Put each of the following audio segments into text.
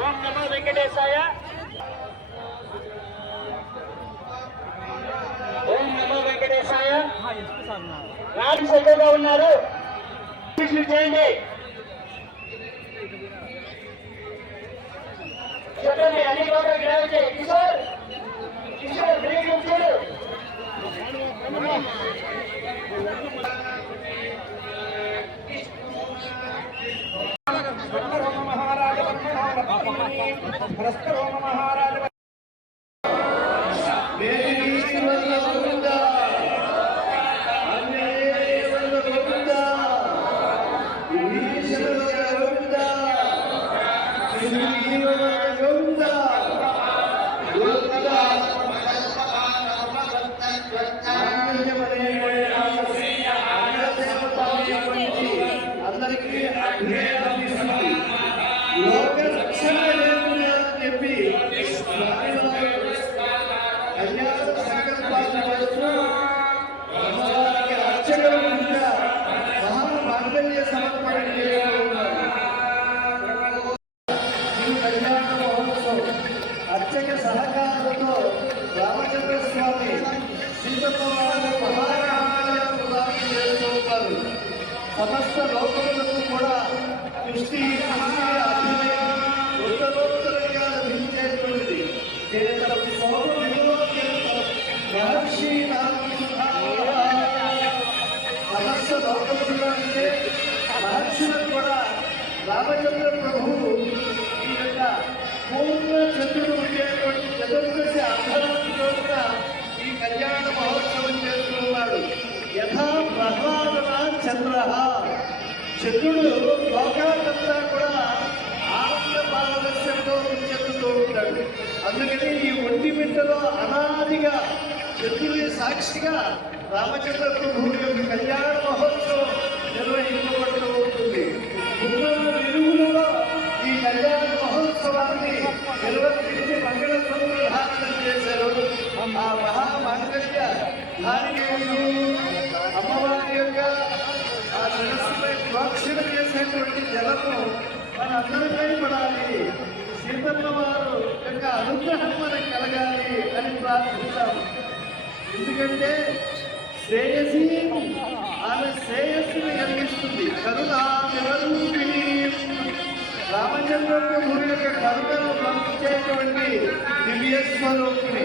ఓం నమో వెంకటేశాయ. ఓం నమో వెంకటేశాయ. రాజు సిద్ధంగా ఉన్నారు చేయండి. చెప్పండి అన్ని కూడా గ్రావిటీ కిషోర్ కిషోర్ బ్రేక్ చూడు అందరికీ మహారాజ ఇస్తుంది. లోక రక్షణ లేకుండా అని చెప్పి స్వామివారు కళ్యాణ సంకల్పాలు చేస్తూ అమ్మవారికి అర్చకుల మీద మహా మాంగళ్య సమర్పణ చేస్తూ సమస్త లోకములకు కూడా దృష్టి ఉత్తరోత్తరంగా లభించేటువంటిది మహర్షి సమస్త లోకములు అంటే మహర్షులకు కూడా రామచంద్ర ప్రభువు ఈ యొక్క పూర్ణ చంద్రుడు ఉండేటువంటి చతుర్దశి ఆభరణంతో ఈ కళ్యాణ మహోత్సవం చేస్తున్నాడు యథా ప్రహ్లాదన చంద్ర చంద్రుడు లోకాలంతా కూడా ఆనంద పారదర్శంతో చెందుతూ ఉంటాడు. అందుకని ఈ ఒంటి మిట్టలో అనాదిగా చంద్రుడి సాక్షిగా రామచంద్ర ప్రభు యొక్క కళ్యాణ మహోత్సవం నిర్వహించబడుతూ ఉంటుంది. వెలుగులలో ఈ కళ్యాణ మహోత్సవాన్ని నిర్వర్తించి మంగళ సంప్రదానం చేశారు. ఆ మహా మాంగళ్య అమ్మవారి యొక్క ఆ సరస్సుపై ప్రోక్షణ చేసేటువంటి జలము మనందరిపై పడాలి సీతమ్మ వారు యొక్క అనుగ్రహం మనకు కలగాలి అని ప్రార్థిస్తాము ఎందుకంటే శ్రేయసి ఆమె శ్రేయస్సుని కలిగిస్తుంది కరుణ నిరూపిణి రామచంద్ర యొక్క కరుణను పంపించేటువంటి దివ్య స్వరూపిణి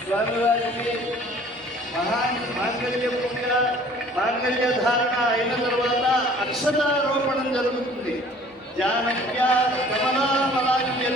స్వామివారికి మహా మాంగళ్య పుణ్య మాంగళ్య ధారణ అయిన తర్వాత అక్షతారోపణం జరుగుతుంది జానక్య కమలామలాంగ్య